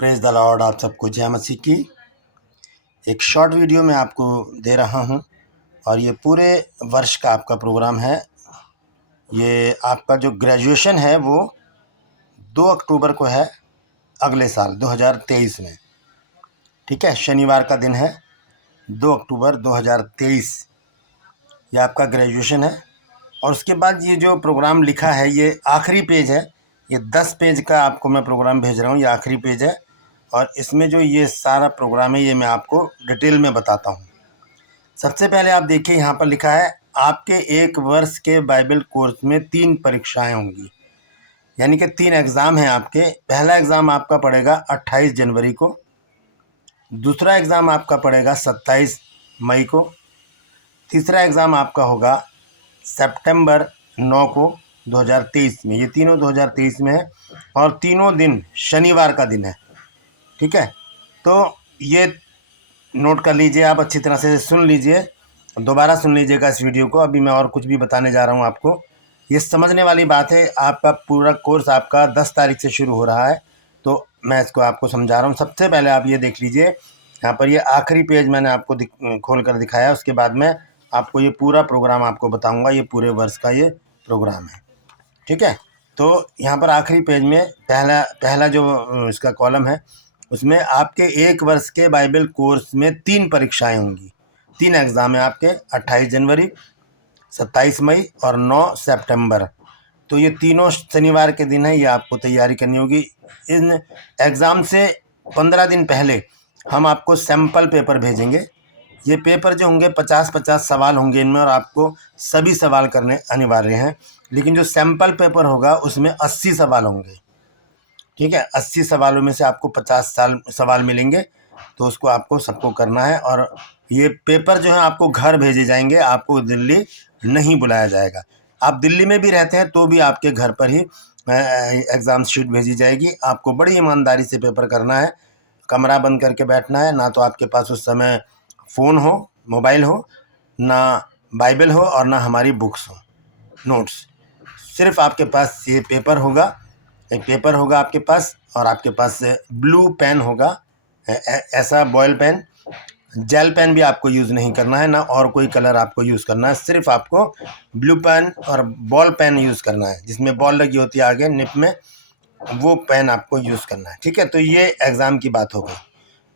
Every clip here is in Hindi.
Praise the Lord. आप सबको जय मसीह की। एक शॉर्ट वीडियो मैं आपको दे रहा हूं और ये पूरे वर्ष का आपका प्रोग्राम है। ये आपका जो ग्रेजुएशन है वो 2 अक्टूबर को है, अगले साल 2023 में। ठीक है, शनिवार का दिन है 2 अक्टूबर 2023। ये आपका ग्रेजुएशन है। और उसके बाद ये जो प्रोग्राम लिखा है ये आखिरी पेज है। ये 10 पेज का आपको मैं प्रोग्राम भेज रहा हूँ, ये आखिरी पेज है। और इसमें जो ये सारा प्रोग्राम है ये मैं आपको डिटेल में बताता हूँ। सबसे पहले आप देखिए, यहाँ पर लिखा है आपके 1 वर्ष के बाइबल कोर्स में 3 परीक्षाएं होंगी, यानी कि 3 एग्ज़ाम हैं आपके। पहला एग्ज़ाम आपका पड़ेगा 28 जनवरी को, दूसरा एग्ज़ाम आपका पड़ेगा 27 मई को, तीसरा एग्ज़ाम आपका होगा सितंबर 9 को 2023 में। ये तीनों 2023 में है और तीनों दिन शनिवार का दिन है। ठीक है, तो ये नोट कर लीजिए, आप अच्छी तरह से सुन लीजिए, दोबारा सुन लीजिएगा इस वीडियो को। अभी मैं और कुछ भी बताने जा रहा हूँ आपको, ये समझने वाली बात है। आपका पूरा कोर्स आपका 10 तारीख से शुरू हो रहा है, तो मैं इसको आपको समझा रहा हूँ। सबसे पहले आप ये देख लीजिए, यहाँ पर ये आखिरी पेज मैंने आपको खोल कर दिखाया। उसके बाद में आपको ये पूरा प्रोग्राम आपको बताऊँगा, ये पूरे वर्ष का ये प्रोग्राम है। ठीक है, तो यहाँ पर आखिरी पेज में पहला जो इसका कॉलम है उसमें आपके 1 वर्ष के बाइबल कोर्स में 3 परीक्षाएं होंगी, 3 एग्ज़ाम है आपके, 28 जनवरी, 27 मई और 9 सितंबर। तो ये तीनों शनिवार के दिन है, ये आपको तैयारी करनी होगी। इन एग्ज़ाम से 15 दिन पहले हम आपको सैम्पल पेपर भेजेंगे। ये पेपर जो होंगे 50-50 सवाल होंगे इनमें, और आपको सभी सवाल करने अनिवार्य हैं। लेकिन जो सैम्पल पेपर होगा उसमें 80 सवाल होंगे। ठीक है, 80 सवालों में से आपको 50 सवाल मिलेंगे, तो उसको आपको सबको करना है। और ये पेपर जो है आपको घर भेजे जाएंगे, आपको दिल्ली नहीं बुलाया जाएगा। आप दिल्ली में भी रहते हैं तो भी आपके घर पर ही एग्ज़ाम शीट भेजी जाएगी। आपको बड़ी ईमानदारी से पेपर करना है, कमरा बंद करके बैठना है। ना तो आपके पास उस समय फ़ोन हो, मोबाइल हो, ना बाइबल हो और ना हमारी बुक्स हो, नोट्स। सिर्फ आपके पास ये पेपर होगा, एक पेपर होगा आपके पास, और आपके पास ब्लू पेन होगा, ऐसा बॉयल पेन। जेल पेन भी आपको यूज़ नहीं करना है, ना और कोई कलर आपको यूज़ करना है। सिर्फ आपको ब्लू पेन और बॉल पेन यूज़ करना है, जिसमें बॉल लगी होती है आगे निप में, वो पेन आपको यूज़ करना है। ठीक है, तो ये एग्ज़ाम की बात हो गई।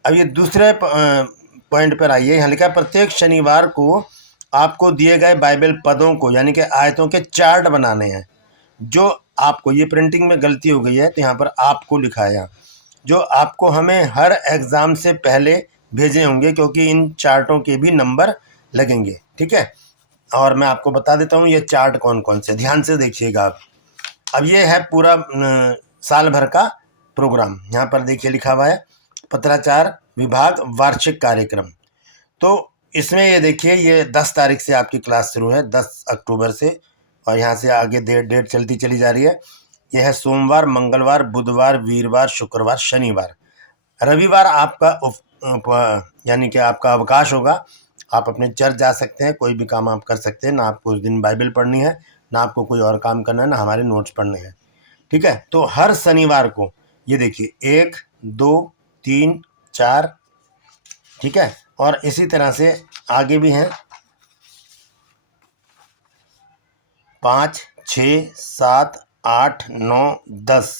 अब ये दूसरे पॉइंट पर आइए। यहाँ लिखा है प्रत्येक शनिवार को आपको दिए गए बाइबल पदों को, यानी कि आयतों के चार्ट बनाने हैं। जो आपको, ये प्रिंटिंग में गलती हो गई है तो यहाँ पर आपको लिखा है, जो आपको हमें हर एग्ज़ाम से पहले भेजे होंगे, क्योंकि इन चार्टों के भी नंबर लगेंगे। ठीक है, और मैं आपको बता देता हूँ ये चार्ट कौन कौन से, ध्यान से देखिएगा आप। अब ये है पूरा साल भर का प्रोग्राम। यहाँ पर देखिए लिखा हुआ है पत्राचार विभाग वार्षिक कार्यक्रम। तो इसमें ये देखिए, ये 10 तारीख से आपकी क्लास शुरू है, 10 अक्टूबर से, और यहाँ से आगे डेट चलती चली जा रही है। यह है सोमवार, मंगलवार, बुधवार, वीरवार, शुक्रवार, शनिवार। रविवार आपका यानी कि आपका अवकाश होगा। आप अपने चर्च जा सकते हैं, कोई भी काम आप कर सकते हैं। ना आपको उस दिन बाइबल पढ़नी है, ना आपको कोई और काम करना है, ना हमारे नोट्स पढ़ने हैं। ठीक है, तो हर शनिवार को ये देखिए 1, 2, 3, 4। ठीक है, और इसी तरह से आगे भी हैं 5, 6, 7, 8, 9, 10,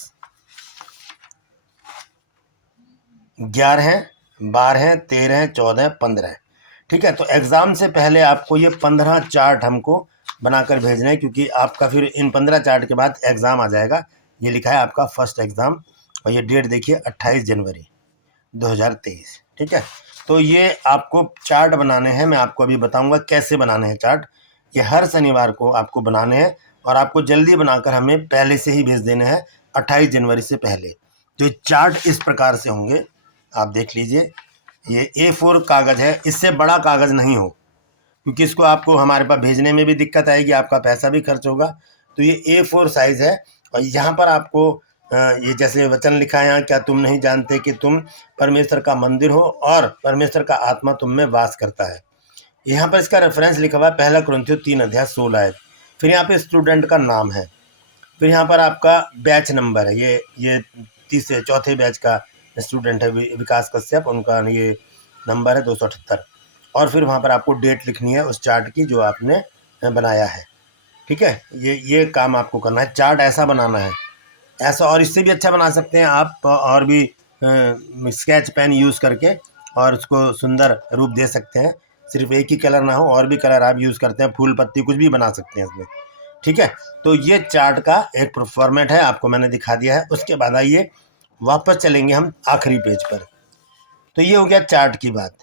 11, 12, 13, 14, 15। ठीक है, तो एग्ज़ाम से पहले आपको ये 15 चार्ट हमको बनाकर भेजना है, क्योंकि आपका फिर इन 15 चार्ट के बाद एग्ज़ाम आ जाएगा। ये लिखा है आपका फर्स्ट एग्ज़ाम, और ये डेट देखिए 28 जनवरी 2023। ठीक है, तो ये आपको चार्ट बनाने हैं। मैं आपको अभी बताऊंगा कैसे बनाने हैं चार्ट। ये हर शनिवार को आपको बनाने हैं, और आपको जल्दी बनाकर हमें पहले से ही भेज देने हैं, 28 जनवरी से पहले। तो ये चार्ट इस प्रकार से होंगे, आप देख लीजिए। ये A4 कागज़ है, इससे बड़ा कागज़ नहीं हो, क्योंकि इसको आपको हमारे पास भेजने में भी दिक्कत आएगी, आपका पैसा भी खर्च होगा। तो ये A4 साइज़ है, और यहाँ पर आपको ये जैसे वचन लिखा है यहाँ, क्या तुम नहीं जानते कि तुम परमेश्वर का मंदिर हो और परमेश्वर का आत्मा तुम में वास करता है। यहाँ पर इसका रेफरेंस लिखा हुआ है 1 कुरिन्थियों 3:16। फिर यहाँ पे स्टूडेंट का नाम है, फिर यहाँ पर आपका बैच नंबर है, ये तीसरे चौथे बैच का स्टूडेंट है विकास कश्यप, उनका ये नंबर है 278। और फिर वहाँ पर आपको डेट लिखनी है उस चार्ट की जो आपने बनाया है। ठीक है, ये काम आपको करना है। चार्ट ऐसा बनाना है, ऐसा, और इससे भी अच्छा बना सकते हैं आप, और भी स्केच पेन यूज़ करके और उसको सुंदर रूप दे सकते हैं। सिर्फ एक ही कलर ना हो, और भी कलर आप यूज़ करते हैं, फूल पत्ती कुछ भी बना सकते हैं इसमें। ठीक है, तो ये चार्ट का एक फॉर्मेट है, आपको मैंने दिखा दिया है। उसके बाद आइए वापस चलेंगे हम आखिरी पेज पर। तो ये हो गया चार्ट की बात।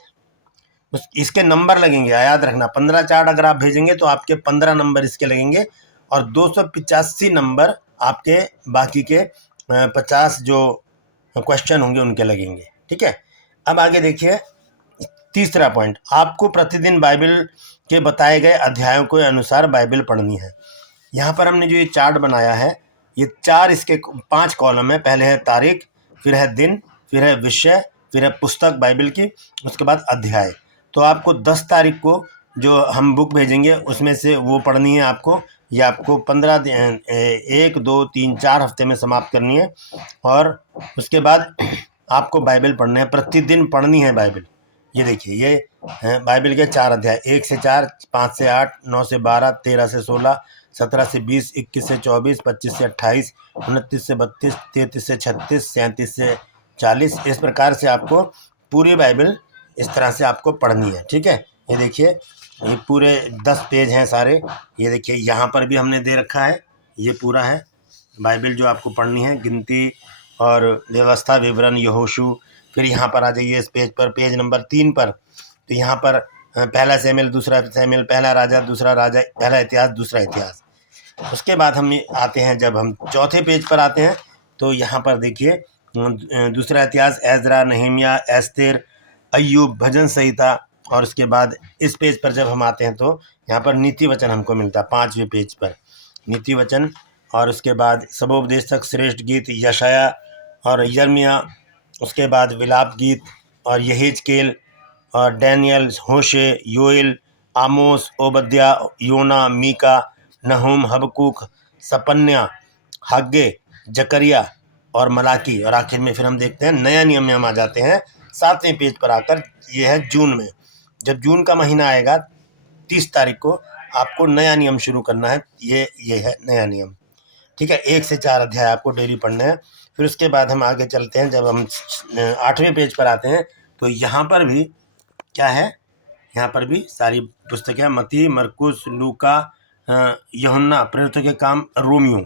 इसके नंबर लगेंगे, याद रखना, 15 चार्ट अगर आप भेजेंगे तो आपके 15 नंबर इसके लगेंगे, और 285 नंबर आपके बाकी के 50 जो क्वेश्चन होंगे उनके लगेंगे। ठीक है, अब आगे देखिए तीसरा पॉइंट, आपको प्रतिदिन बाइबल के बताए गए अध्यायों के अनुसार बाइबल पढ़नी है। यहाँ पर हमने जो ये चार्ट बनाया है, ये चार, इसके 5 कॉलम है। पहले है तारीख, फिर है दिन, फिर है विषय, फिर है पुस्तक बाइबल की, उसके बाद अध्याय। तो आपको 10 तारीख को जो हम बुक भेजेंगे उसमें से वो पढ़नी है आपको। ये आपको 15 दिन, 1 2 3 4 हफ्ते में समाप्त करनी है। और उसके बाद आपको बाइबल पढ़ना है, प्रतिदिन पढ़नी है बाइबल। ये देखिए, ये हैं बाइबल के 4 अध्याय, 1 से 4, 5 से 8, 9 से 12, 13 से 16, 17 से 20, 21 से 24, 25 से 28, 29 से 32, 33 से 36, 37 से 40। इस प्रकार से आपको पूरी बाइबल इस तरह से आपको पढ़नी है। ठीक है, ये देखिए, ये पूरे 10 पेज हैं सारे। ये देखिए, यहाँ पर भी हमने दे रखा है, ये पूरा है बाइबल जो आपको पढ़नी है, गिनती और व्यवस्था, विवरण, यहोशू। फिर यहाँ पर आ जाइए इस पेज पर, पेज नंबर 3 पर। तो यहाँ पर पहला सैमुएल, दूसरा सैमुएल, पहला राजा, दूसरा राजा, पहला इतिहास, दूसरा इतिहास। उसके बाद हम आते हैं, जब हम चौथे पेज पर आते हैं तो यहाँ पर देखिए दूसरा इतिहास, एजरा, नहमिया, एस्तेर, अय्यूब, भजन संहिता। और उसके बाद इस पेज पर जब हम आते हैं तो यहाँ पर नीति वचन हमको मिलता है 5वें पेज पर, नीति वचन। और उसके बाद सबोपदेशक, श्रेष्ठ गीत, यशाया और यर्मिया। उसके बाद विलाप गीत और यहेजकेल और डैनियल, होशे, योएल, आमोस, ओबद्या, योना, मीका, नहूम, हबकुक, सपन्या, हग्गे, जकरिया और मलाकी। और आखिर में फिर हम देखते हैं नया नियम में हम आ जाते हैं 7वें पेज पर आकर। ये है जून में, जब जून का महीना आएगा 30 तारीख को आपको नया नियम शुरू करना है। ये है नया नियम। ठीक है, 1 से 4 अध्याय आपको डेली पढ़ने हैं। फिर उसके बाद हम आगे चलते हैं, जब हम 8वें पेज पर आते हैं तो यहाँ पर भी क्या है, यहाँ पर भी सारी पुस्तकें, मत्ती, मरकुस, लूका, यूहन्ना, प्रेरितों के काम, रोमियो।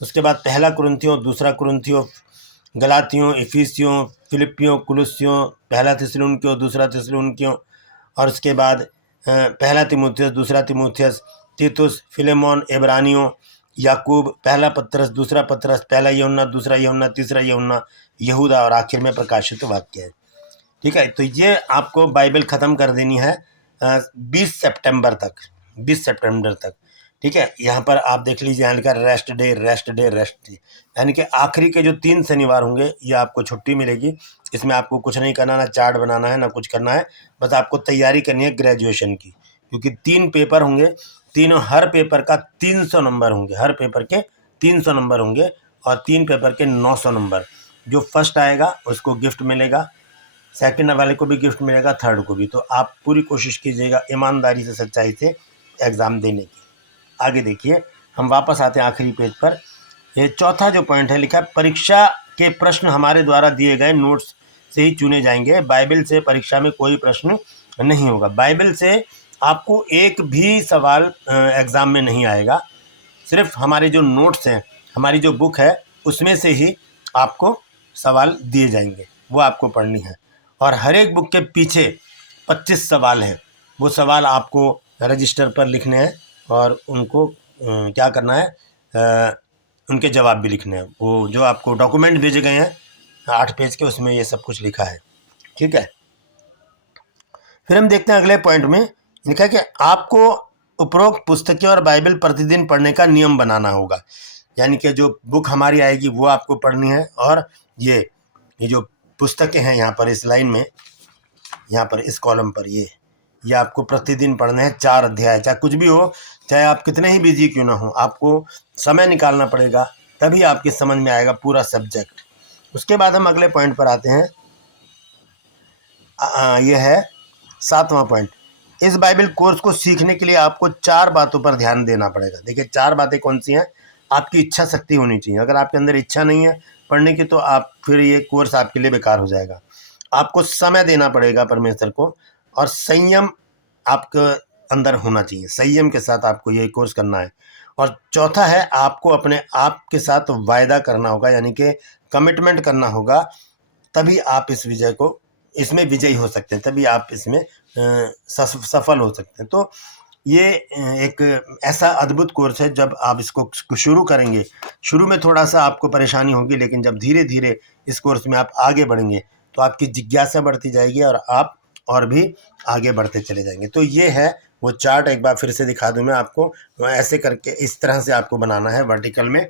उसके बाद पहला कुरिन्थियों, दूसरा कुरिन्थियों, गलातियों, इफिसियों, फिलिपियों, कुलुसियों, पहला थिस्सलुनीकियों, दूसरा थिस्सलुनीकियों। और उसके बाद पहला तीमुथियुस, दूसरा तीमुथियुस, तीतुस, फिलेमोन, इब्रानियों, याकूब, पहला पत्रस, दूसरा पत्रस, पहला यूहन्ना, दूसरा यूहन्ना, तीसरा यूहन्ना, यहूदा और आखिर में प्रकाशित वाक्य है। ठीक है, तो ये आपको बाइबल ख़त्म कर देनी है 20 सितंबर तक, 20 सितंबर तक। ठीक है, यहाँ पर आप देख लीजिए, यहाँ लिखा rest day, rest day, rest day, यानी कि आखिरी के जो 3 शनिवार होंगे ये आपको छुट्टी मिलेगी। इसमें आपको कुछ नहीं करना, ना चार्ट बनाना है, ना कुछ करना है, बस आपको तैयारी करनी है ग्रेजुएशन की, क्योंकि 3 पेपर होंगे, तीनों, हर पेपर का 300 नंबर होंगे, हर पेपर के 300 नंबर होंगे, और 3 पेपर के 900 नंबर। जो फर्स्ट आएगा उसको गिफ्ट मिलेगा, सेकंड वाले को भी गिफ्ट मिलेगा, थर्ड को भी। तो आप पूरी कोशिश कीजिएगा ईमानदारी से, सच्चाई से एग्ज़ाम देने की। आगे देखिए, हम वापस आते हैं आखिरी पेज पर। ये चौथा जो पॉइंट है, लिखा है परीक्षा के प्रश्न हमारे द्वारा दिए गए नोट्स से ही चुने जाएंगे। बाइबल से परीक्षा में कोई प्रश्न नहीं होगा। बाइबल से आपको एक भी सवाल एग्ज़ाम में नहीं आएगा। सिर्फ हमारे जो नोट्स हैं, हमारी जो बुक है, उसमें से ही आपको सवाल दिए जाएंगे, वो आपको पढ़नी है। और हर एक बुक के पीछे 25 सवाल हैं, वो सवाल आपको रजिस्टर पर लिखने हैं और उनको क्या करना है, उनके जवाब भी लिखने हैं। वो जो आपको डॉक्यूमेंट भेजे गए हैं 8 पेज के, उसमें ये सब कुछ लिखा है। ठीक है, फिर हम देखते हैं अगले पॉइंट में, लिखा है कि आपको उपरोक्त पुस्तकें और बाइबल प्रतिदिन पढ़ने का नियम बनाना होगा। यानी कि जो बुक हमारी आएगी वो आपको पढ़नी है, और ये जो पुस्तकें हैं यहाँ पर इस लाइन में, यहाँ पर इस कॉलम पर, ये आपको प्रतिदिन पढ़ने हैं 4 अध्याय। चाहे कुछ भी हो, चाहे आप कितने ही बिजी क्यों ना हो, आपको समय निकालना पड़ेगा, तभी आपके समझ में आएगा पूरा सब्जेक्ट। उसके बाद हम अगले पॉइंट पर आते हैं। यह है 7वां पॉइंट। इस बाइबल कोर्स को सीखने के लिए आपको 4 बातों पर ध्यान देना पड़ेगा। देखिए 4 बातें कौन सी हैं? आपकी इच्छा शक्ति होनी चाहिए। अगर आपके अंदर इच्छा नहीं है पढ़ने की तो आप फिर ये कोर्स आपके लिए बेकार हो जाएगा। आपको समय देना पड़ेगा परमेश्वर को, और संयम आपके अंदर होना चाहिए। संयम के साथ आपको ये कोर्स करना है। और चौथा है, आपको अपने आप के साथ वायदा करना होगा, यानी कि कमिटमेंट करना होगा, तभी आप इसमें विजयी हो सकते हैं, तभी आप इसमें सफल हो सकते हैं। तो ये एक ऐसा अद्भुत कोर्स है। जब आप इसको शुरू करेंगे, शुरू में थोड़ा सा आपको परेशानी होगी, लेकिन जब धीरे धीरे इस कोर्स में आप आगे बढ़ेंगे तो आपकी जिज्ञासा बढ़ती जाएगी और आप और भी आगे बढ़ते चले जाएंगे। तो ये है वो चार्ट। एक बार फिर से दिखा दूं मैं आपको। ऐसे करके इस तरह से आपको बनाना है वर्टिकल में,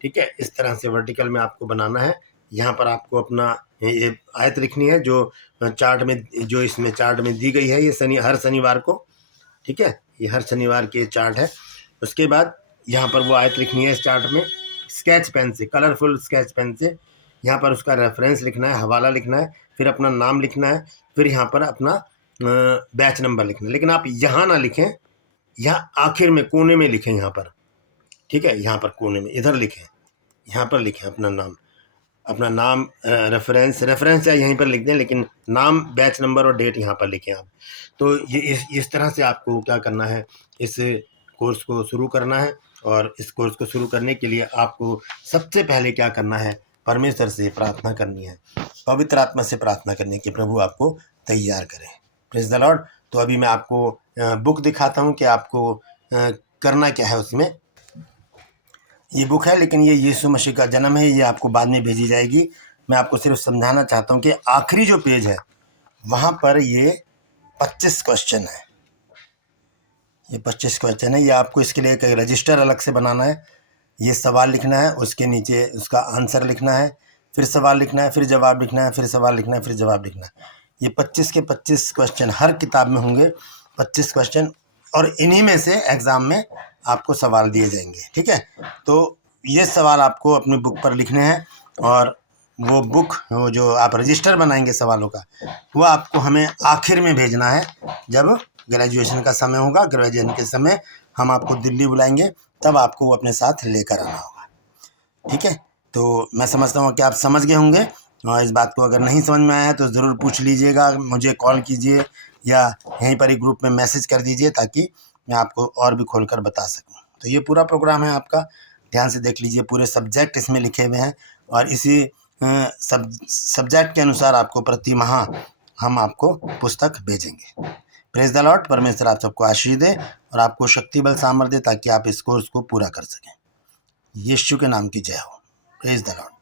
ठीक है। इस तरह से वर्टिकल में आपको बनाना है। यहाँ पर आपको अपना ये आयत लिखनी है जो चार्ट में, जो इसमें चार्ट में दी गई है। ये हर शनिवार को, ठीक है, ये हर शनिवार की चार्ट है। उसके बाद यहाँ पर वो आयत लिखनी है इस चार्ट में, स्केच पेन से, कलरफुल स्केच पेन से। यहाँ पर उसका रेफरेंस लिखना है, हवाला लिखना है, फिर अपना नाम लिखना है, फिर यहाँ पर अपना बैच नंबर लिखना है। लेकिन आप यहाँ ना लिखें, यहाँ आखिर में कोने में लिखें यहाँ पर, ठीक है, यहाँ पर कोने में इधर लिखें, यहाँ पर लिखें अपना नाम, रेफरेंस या यहीं पर लिख दें, लेकिन नाम, बैच नंबर और डेट यहाँ पर लिखें आप। तो ये इस तरह से आपको क्या करना है, इस कोर्स को शुरू करना है। और इस कोर्स को शुरू करने के लिए आपको सबसे पहले क्या करना है, परमेश्वर से प्रार्थना करनी है, पवित्र आत्मा से प्रार्थना करनी है कि प्रभु आपको तैयार करें। Praise the Lord. तो अभी मैं आपको बुक दिखाता हूँ कि आपको करना क्या है। उसमें ये बुक है, लेकिन ये यीशु मसीह का जन्म है, ये आपको बाद में भेजी जाएगी। मैं आपको सिर्फ समझाना चाहता हूँ कि आखिरी जो पेज है वहाँ पर ये 25 क्वेश्चन है। ये 25 क्वेश्चन है। ये आपको इसके लिए एक रजिस्टर अलग से बनाना है। ये सवाल लिखना है, उसके नीचे उसका आंसर लिखना है, फिर सवाल लिखना है, फिर जवाब लिखना है, फिर सवाल लिखना है, फिर जवाब लिखना है। ये 25 के 25 क्वेश्चन हर किताब में होंगे, 25 क्वेश्चन, और इन्हीं में से एग्ज़ाम में आपको सवाल दिए जाएंगे, ठीक है। तो ये सवाल आपको अपनी बुक पर लिखने हैं, और वो बुक, वो जो आप रजिस्टर बनाएंगे सवालों का, वो आपको हमें आखिर में भेजना है। जब ग्रेजुएशन का समय होगा, ग्रेजुएशन के समय हम आपको दिल्ली बुलाएंगे, तब आपको वो अपने साथ लेकर आना होगा, ठीक है। तो मैं समझता हूँ कि आप समझ गए होंगे। और इस बात को अगर नहीं समझ में आया है तो ज़रूर पूछ लीजिएगा, मुझे कॉल कीजिए या यहीं पर ही ग्रुप में मैसेज कर दीजिए, ताकि मैं आपको और भी खोलकर बता सकूं। तो ये पूरा प्रोग्राम है आपका, ध्यान से देख लीजिए। पूरे सब्जेक्ट इसमें लिखे हुए हैं, और इसी सब्जेक्ट के अनुसार आपको प्रति माह हम आपको पुस्तक भेजेंगे। Praise the Lord. परमेश्वर आप सबको आशीष दे और आपको शक्ति, बल, सामर्थ्य दे, ताकि आप इस कोर्स को पूरा कर सकें। यीशु के नाम की जय हो। Praise the Lord.